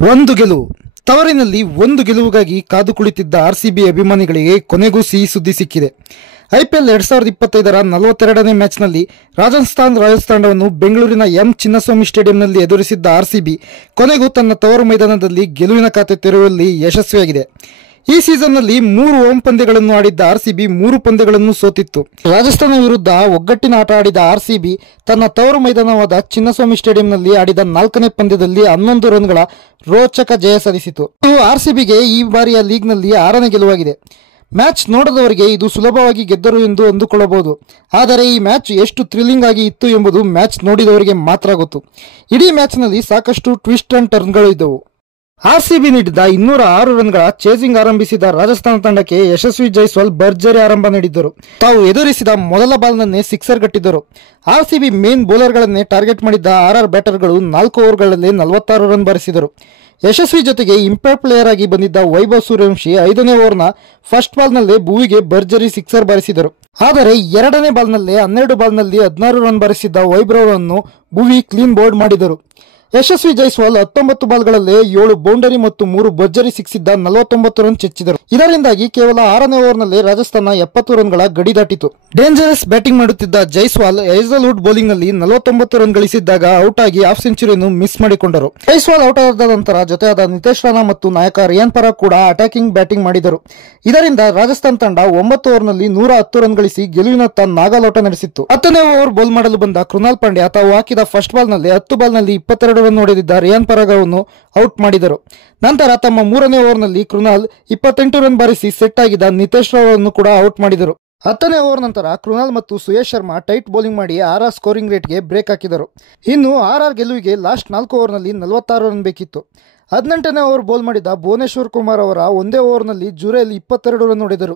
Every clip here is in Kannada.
ಒಂದು ಗೆಲುವು. ತವರಿನಲ್ಲಿ ಒಂದು ಗೆಲುವಿಗಾಗಿ ಕಾದು ಕುಳಿತಿದ್ದ ಆರ್ಸಿಬಿ ಅಭಿಮಾನಿಗಳಿಗೆ ಕೊನೆಗೂ ಸಿಹಿ ಸುದ್ದಿ ಸಿಕ್ಕಿದೆ. ಐಪಿಎಲ್ 2025ರ 42ನೇ ಮ್ಯಾಚ್ನಲ್ಲಿ ರಾಜಸ್ಥಾನ್ ರಾಯಲ್ಸ್ ತಂಡವನ್ನು ಬೆಂಗಳೂರಿನ ಎಂ ಚಿನ್ನಸ್ವಾಮಿ ಸ್ಟೇಡಿಯಂನಲ್ಲಿ ಎದುರಿಸಿದ್ದ ಆರ್ಸಿಬಿ ಕೊನೆಗೂ ತನ್ನ ತವರು ಮೈದಾನದಲ್ಲಿ ಗೆಲುವಿನ ಖಾತೆ ತೆರೆಯುವಲ್ಲಿ ಯಶಸ್ವಿಯಾಗಿದೆ. ಈ ಸೀಸನ್ನಲ್ಲಿ 3 ಹೋಮ್ ಪಂದ್ಯಗಳನ್ನು ಆಡಿದ್ದ ಆರ್ಸಿಬಿ 3 ಪಂದ್ಯಗಳನ್ನು ಸೋತಿತ್ತು. ರಾಜಸ್ಥಾನ ವಿರುದ್ಧ ಒಗ್ಗಟ್ಟಿನ ಆಟ ಆಡಿದ ಆರ್ಸಿಬಿ ತನ್ನ ತವರು ಮೈದಾನವಾದ ಚಿನ್ನಸ್ವಾಮಿ ಸ್ಟೇಡಿಯಂನಲ್ಲಿ ಆಡಿದ 4ನೇ ಪಂದ್ಯದಲ್ಲಿ 11 ರನ್ಗಳ ರೋಚಕ ಜಯ ಸಾಧಿಸಿತು. ಇದು ಆರ್ಸಿಬಿಗೆ ಈ ಬಾರಿಯ ಲೀಗ್ನಲ್ಲಿ 6ನೇ ಗೆಲುವಾಗಿದೆ. ಮ್ಯಾಚ್ ನೋಡದವರಿಗೆ ಇದು ಸುಲಭವಾಗಿ ಗೆದ್ದರು ಎಂದು ಅಂದುಕೊಳ್ಳಬಹುದು. ಆದರೆ ಈ ಮ್ಯಾಚ್ ಎಷ್ಟು ಥ್ರಿಲ್ಲಿಂಗ್ ಆಗಿ ಇತ್ತು ಎಂಬುದು ಮ್ಯಾಚ್ ನೋಡಿದವರಿಗೆ ಮಾತ್ರ ಗೊತ್ತು. ಇಡೀ ಮ್ಯಾಚ್ನಲ್ಲಿ ಸಾಕಷ್ಟು ಟ್ವಿಸ್ಟ್ ಅಂಡ್ ಟರ್ನ್ಗಳು ಇದ್ದವು. ಆರ್ಸಿಬಿ ನೀಡಿದ 206 ರನ್ಗಳ ಚೇಸಿಂಗ್ ಆರಂಭಿಸಿದ ರಾಜಸ್ಥಾನ ತಂಡಕ್ಕೆ ಯಶಸ್ವಿ ಜೈಸ್ವಾಲ್ ಭರ್ಜರಿ ಆರಂಭ ನೀಡಿದ್ದರು. ತಾವು ಎದುರಿಸಿದ ಮೊದಲ ಬಾಲ್ನನ್ನೇ ಸಿಕ್ಸರ್ ಗಟ್ಟಿದ್ದರು. ಆರ್ಸಿಬಿ ಮೇನ್ ಬೌಲರ್ಗಳನ್ನೇ ಟಾರ್ಗೆಟ್ ಮಾಡಿದ್ದ ಆರ್ಆರ್ ಬ್ಯಾಟರ್ಗಳು 4 ಓವರ್ಗಳಲ್ಲೇ 46 ರನ್ ಬಾರಿಸಿದರು. ಯಶಸ್ವಿ ಜೊತೆಗೆ ಇಂಪ್ಯಾಕ್ಟ್ ಪ್ಲೇಯರ್ ಆಗಿ ಬಂದಿದ್ದ ವೈಭವ್ ಸೂರ್ಯವಂಶಿ 5ನೇ ಓವರ್ನ ಫಸ್ಟ್ ಬಾಲ್ನಲ್ಲೇ ಭುವಿಗೆ ಭರ್ಜರಿ ಸಿಕ್ಸರ್ ಬಾರಿಸಿದರು. ಆದರೆ 2ನೇ ಬಾಲ್ನಲ್ಲೇ 12 ಬಾಲ್ನಲ್ಲಿ 16 ರನ್ ಬಾರಿಸಿದ್ದ ವೈಭವ್ ಅನ್ನು ಭುವಿ ಕ್ಲೀನ್ ಬೋಲ್ಡ್ ಮಾಡಿದರು. ಯಶಸ್ವಿ ಜೈಸ್ವಾಲ್ 19 ಬಾಲ್ಗಳಲ್ಲೇ 7 ಬೌಂಡರಿ ಮತ್ತು 3 ಭರ್ಜರಿ ಸಿಕ್ಸಿದ್ದ 49 ರನ್ ಚೆಚ್ಚಿದರು. ಇದರಿಂದಾಗಿ ಕೇವಲ 6ನೇ ಓವರ್ನಲ್ಲೇ ರಾಜಸ್ಥಾನ 70 ರನ್ಗಳ ಗಡಿ ದಾಟಿತು. ಡೇಂಜರಸ್ ಬ್ಯಾಟಿಂಗ್ ಮಾಡುತ್ತಿದ್ದ ಜೈಸ್ವಾಲ್ ಹೇಜಲ್ವುಡ್ ಬೌಲಿಂಗ್ ನಲ್ಲಿ 49 ರನ್ ಗಳಿಸಿದ್ದಾಗ ಔಟ್ ಆಗಿ ಹಾಫ್ ಸೆಂಚುರಿಯನ್ನು ಮಿಸ್ ಮಾಡಿಕೊಂಡರು. ಜೈಸ್ವಾಲ್ ಔಟ್ ಆದ ನಂತರ ಜೊತೆಯಾದ ನಿತೇಶ್ ರಾಣಾ ಮತ್ತು ನಾಯಕ ರಿಯಾನ್ ಪರಾಗ್ ಕೂಡ ಅಟ್ಯಾಕಿಂಗ್ ಬ್ಯಾಟಿಂಗ್ ಮಾಡಿದರು. ಇದರಿಂದ ರಾಜಸ್ಥಾನ್ ತಂಡ 9 ಓವರ್ನಲ್ಲಿ 110 ರನ್ ಗಳಿಸಿ ಗೆಲುವಿನತ್ತ ನಾಗಾಲೋಟ ನಡೆಸಿತ್ತು. 10ನೇ ಓವರ್ ಬೌಲ್ ಮಾಡಲು ಬಂದ ಕೃನಾಲ್ ಪಾಂಡ್ಯ ತಾವು ಹಾಕಿದ ಫಸ್ಟ್ ಬಾಲ್ನಲ್ಲಿ 10 ಬಾಲ್ನಲ್ಲಿ 22 ರನ್ ಹೊಡೆದಿದ್ದ ರಿಯಾನ್ ಪರಾಗ್ ಅನ್ನು ಔಟ್ ಮಾಡಿದರು. ನಂತರ ತಮ್ಮ 3ನೇ ಓವರ್ನಲ್ಲಿ ಕೃನಾಲ್ 28 ರನ್ ಬಾರಿಸಿ ಸೆಟ್ ಆಗಿದ್ದ ನಿತೇಶ್ ರಾವ್ ಅನ್ನು ಕೂಡ ಔಟ್ ಮಾಡಿದರು. 10ನೇ ಓವರ್ ನಂತರ ಕೃನಾಲ್ ಮತ್ತು ಸುಯೇಶ್ ಶರ್ಮಾ ಟೈಟ್ ಬೌಲಿಂಗ್ ಮಾಡಿ ಆರ್ಆರ್ ಸ್ಕೋರಿಂಗ್ ರೇಟ್ಗೆ ಬ್ರೇಕ್ ಹಾಕಿದರು. ಇನ್ನು ಆರ್ಆರ್ ಗೆಲುವಿಗೆ ಲಾಸ್ಟ್ 4 ಓವರ್ನಲ್ಲಿ 46 ರನ್ ಬೇಕಿತ್ತು. 18ನೇ ಓವರ್ ಬೌಲ್ ಮಾಡಿದ ಭುವನೇಶ್ವರ್ ಕುಮಾರ್ ಅವರ ಒಂದೇ ಓವರ್ನಲ್ಲಿ ಜುರೇಲ್ 22 ರನ್ ಹೊಡೆದರು.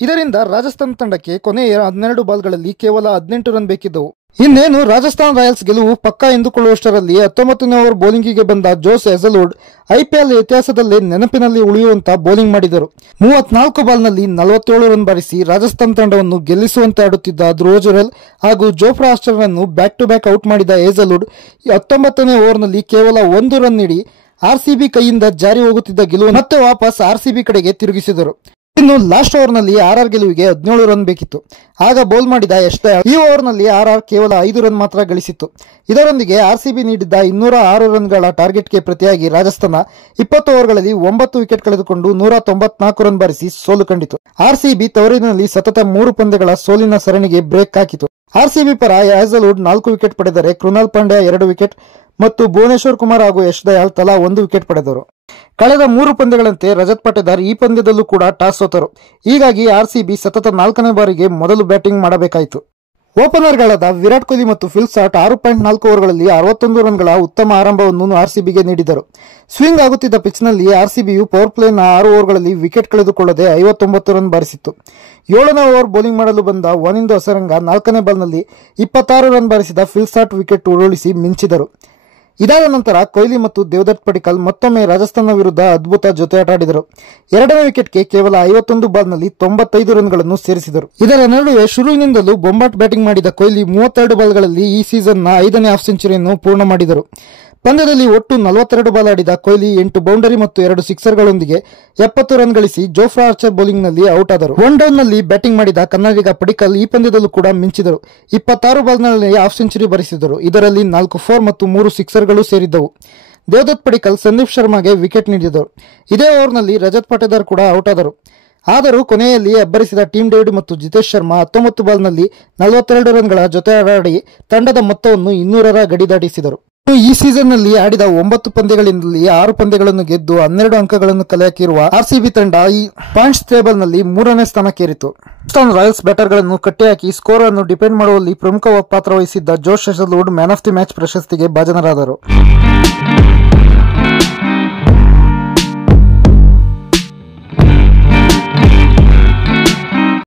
ಇದರಿಂದ ರಾಜಸ್ಥಾನ ತಂಡಕ್ಕೆ ಕೊನೆಯ 12 ಬಾಲ್ಗಳಲ್ಲಿ ಕೇವಲ 18 ರನ್ ಬೇಕಿದ್ದವು. ಇನ್ನೇನು ರಾಜಸ್ಥಾನ್ ರಾಯಲ್ಸ್ ಗೆಲುವು ಪಕ್ಕಾ ಎಂದುಕೊಳ್ಳುವಷ್ಟರಲ್ಲಿ 19ನೇ ಓವರ್ ಬೌಲಿಂಗಿಗೆ ಬಂದ ಜೋಸ್ ಹೇಜಲ್ವುಡ್ ಐಪಿಎಲ್ ಇತಿಹಾಸದಲ್ಲೇ ನೆನಪಿನಲ್ಲಿ ಉಳಿಯುವಂತ ಬೌಲಿಂಗ್ ಮಾಡಿದರು. 34 ಬಾಲ್ನಲ್ಲಿ 47 ರನ್ ಬಾರಿಸಿ ರಾಜಸ್ಥಾನ್ ತಂಡವನ್ನು ಗೆಲ್ಲಿಸುವಂತೆ ಆಡುತ್ತಿದ್ದ ಧ್ರುವ ಜುರೇಲ್ ಹಾಗೂ ಜೋಫ್ರಾ ಆರ್ಚರ್ ಅನ್ನು ಬ್ಯಾಕ್ ಟು ಬ್ಯಾಕ್ ಔಟ್ ಮಾಡಿದ ಹೇಜಲ್ವುಡ್ 19ನೇ ಓವರ್ನಲ್ಲಿ ಕೇವಲ 1 ರನ್ ನೀಡಿ ಆರ್ಸಿಬಿ ಕೈಯಿಂದ ಜಾರಿ ಹೋಗುತ್ತಿದ್ದ ಗೆಲುವು ಮತ್ತೆ ವಾಪಸ್ ಆರ್ಸಿಬಿ ಕಡೆಗೆ ತಿರುಗಿಸಿದರು. ಇನ್ನು ಲಾಸ್ಟ್ ಓವರ್ನಲ್ಲಿ ಆರ್ಆರ್ ಗೆಲುವಿಗೆ 17 ರನ್ ಬೇಕಿತ್ತು. ಆಗ ಬೌಲ್ ಮಾಡಿದ ಯಶ್ದಯಾಳ್ ಈ ಓವರ್ನಲ್ಲಿ ಆರ್ಆರ್ ಕೇವಲ 5 ರನ್ ಮಾತ್ರ ಗಳಿಸಿತ್ತು. ಇದರೊಂದಿಗೆ ಆರ್ಸಿಬಿ ನೀಡಿದ್ದ 206 ರನ್ಗಳ ಟಾರ್ಗೆಟ್ಗೆ ಪ್ರತಿಯಾಗಿ ರಾಜಸ್ಥಾನ 20 ಓವರ್ಗಳಲ್ಲಿ 9 ವಿಕೆಟ್ ಕಳೆದುಕೊಂಡು 194 ರನ್ ಬಾರಿಸಿ ಸೋಲು ಕಂಡಿತು. ಆರ್ಸಿಬಿ ತವರಿನಲ್ಲಿ ಸತತ 3 ಪಂದ್ಯಗಳ ಸೋಲಿನ ಸರಣಿಗೆ ಬ್ರೇಕ್ ಹಾಕಿತು. ಆರ್ಸಿಬಿ ಪರ ಹೇಜಲ್ವುಡ್ 4 ವಿಕೆಟ್ ಪಡೆದರೆ ಕೃನಾಲ್ ಪಾಂಡ್ಯ 2 ವಿಕೆಟ್ ಮತ್ತು ಭುವನೇಶ್ವರ್ ಕುಮಾರ್ ಹಾಗೂ ಯಶ್ದಯಾಳ್ ತಲಾ 1 ವಿಕೆಟ್ ಪಡೆದರು. ಕಳೆದ 3 ಪಂದ್ಯಗಳಂತೆ ರಜತ್ ಪಟೇದಾರ್ ಈ ಪಂದ್ಯದಲ್ಲೂ ಕೂಡ ಟಾಸ್ ಸೋತರು. ಹೀಗಾಗಿ ಆರ್ಸಿಬಿ ಸತತ 4ನೇ ಬಾರಿಗೆ ಮೊದಲು ಬ್ಯಾಟಿಂಗ್ ಮಾಡಬೇಕಾಯಿತು. ಓಪನರ್ಗಳಾದ ವಿರಾಟ್ ಕೊಹ್ಲಿ ಮತ್ತು ಫಿಲ್ ಸಾಟ್ 6.4 ಓವರ್ಗಳಲ್ಲಿ 61 ರನ್ಗಳ ಉತ್ತಮ ಆರಂಭವನ್ನು ಆರ್ಸಿಬಿಗೆ ನೀಡಿದರು. ಸ್ವಿಂಗ್ ಆಗುತ್ತಿದ್ದ ಪಿಚ್ನಲ್ಲಿ ಆರ್ಸಿಬಿಯು ಪವರ್ ಪ್ಲೇನ 6 ಓವರ್ಗಳಲ್ಲಿ ವಿಕೆಟ್ ಕಳೆದುಕೊಳ್ಳದೆ 59 ರನ್ ಬಾರಿಸಿತ್ತು. 7ನೇ ಓವರ್ ಬೌಲಿಂಗ್ ಮಾಡಲು ಬಂದ ವನಿಂದು ಹಸರಂಗ 4ನೇ ಬಾಲ್ನಲ್ಲಿ 26 ರನ್ ಬಾರಿಸಿದ ಫಿಲ್ ಸಾಟ್ ವಿಕೆಟ್ ಉರುಳಿಸಿ ಮಿಂಚಿದರು. ಇದಾದ ನಂತರ ಕೊಹ್ಲಿ ಮತ್ತು ದೇವದತ್ ಪಡಿಕ್ಕಲ್ ಮತ್ತೊಮ್ಮೆ ರಾಜಸ್ಥಾನ ವಿರುದ್ಧ ಅದ್ಭುತ ಜೊತೆಯಾಟ ಆಡಿದರು. 2ನೇ ವಿಕೆಟ್ಗೆ ಕೇವಲ 51 ಬಾಲ್ನಲ್ಲಿ 95 ರನ್ಗಳನ್ನು ಸೇರಿಸಿದರು. ಇದರ ನಡುವೆ ಶುರುವಿನಿಂದಲೂ ಬೊಂಬಾಟ್ ಬ್ಯಾಟಿಂಗ್ ಮಾಡಿದ ಕೊಹ್ಲಿ 32 ಬಾಲ್ಗಳಲ್ಲಿ ಈ ಸೀಸನ್ನ 5ನೇ ಹಾಫ್ ಸೆಂಚುರಿಯನ್ನು ಪೂರ್ಣ ಮಾಡಿದರು. ಪಂದ್ಯದಲ್ಲಿ ಒಟ್ಟು 42 ಬಾಲ್ ಆಡಿದ ಕೊಹ್ಲಿ 8 ಬೌಂಡರಿ ಮತ್ತು 2 ಸಿಕ್ಸರ್ಗಳೊಂದಿಗೆ 70 ರನ್ ಗಳಿಸಿ ಜೋಫ್ರಾ ಆರ್ಚರ್ ಬೌಲಿಂಗ್ನಲ್ಲಿ ಔಟ್ ಆದರು. 1 ಡೌನ್ನಲ್ಲಿ ಬ್ಯಾಟಿಂಗ್ ಮಾಡಿದ ಕನ್ನಡಿಗ ಪಡಿಕ್ಕಲ್ ಈ ಪಂದ್ಯದಲ್ಲೂ ಕೂಡ ಮಿಂಚಿದರು. 26 ಬಾಲ್ನಲ್ಲಿ ಹಾಫ್ ಸೆಂಚುರಿ ಬಾರಿಸಿದರು. ಇದರಲ್ಲಿ 4 4 ಮತ್ತು 3 ಸಿಕ್ಸರ್ಗಳು ಸೇರಿದ್ದವು. ದೇವದತ್ ಪಡಿಕ್ಕಲ್ ಸಂದೀಪ್ ಶರ್ಮಾಗೆ ವಿಕೆಟ್ ನೀಡಿದರು. ಇದೇ ಓವರ್ನಲ್ಲಿ ರಜತ್ ಪಟೇದಾರ್ ಕೂಡ ಔಟ್ ಆದರು. ಆದರೂ ಕೊನೆಯಲ್ಲಿ ಅಬ್ಬರಿಸಿದ ಟೀಮ್ ಡೇವಿಡ್ ಮತ್ತು ಜಿತೇಶ್ ಶರ್ಮಾ 19 ಬಾಲ್ನಲ್ಲಿ 42 ರನ್ಗಳ ಜೊತೆ ಆಡಿ ತಂಡದ ಮೊತ್ತವನ್ನು 200ರ ಗಡಿ ದಾಟಿಸಿದರು. ಈ ಸೀಸನ್ನಲ್ಲಿ ಆಡಿದ 9 ಪಂದ್ಯಗಳಿಂದಲೇ 6 ಪಂದ್ಯಗಳನ್ನು ಗೆದ್ದು 12 ಅಂಕಗಳನ್ನು ಕಲೆ ಹಾಕಿರುವ ಆರ್ಸಿಬಿ ತಂಡ ಈ ಪಾಯಿಂಟ್ಸ್ ಟೇಬಲ್ನಲ್ಲಿ 3ನೇ ಸ್ಥಾನಕ್ಕೇರಿತು. ರಾಜಸ್ಥಾನ್ ರಾಯಲ್ಸ್ ಬ್ಯಾಟರ್ಗಳನ್ನು ಕಟ್ಟಿಹಾಕಿ ಸ್ಕೋರ್ ಅನ್ನು ಡಿಪೆಂಡ್ ಮಾಡುವಲ್ಲಿ ಪ್ರಮುಖ ಪಾತ್ರ ವಹಿಸಿದ್ದ ಜೋಶ್ ಹೇಜಲ್ವುಡ್ ಮ್ಯಾನ್ ಆಫ್ ದಿ ಮ್ಯಾಚ್ ಪ್ರಶಸ್ತಿಗೆ ಭಾಜನರಾದರು.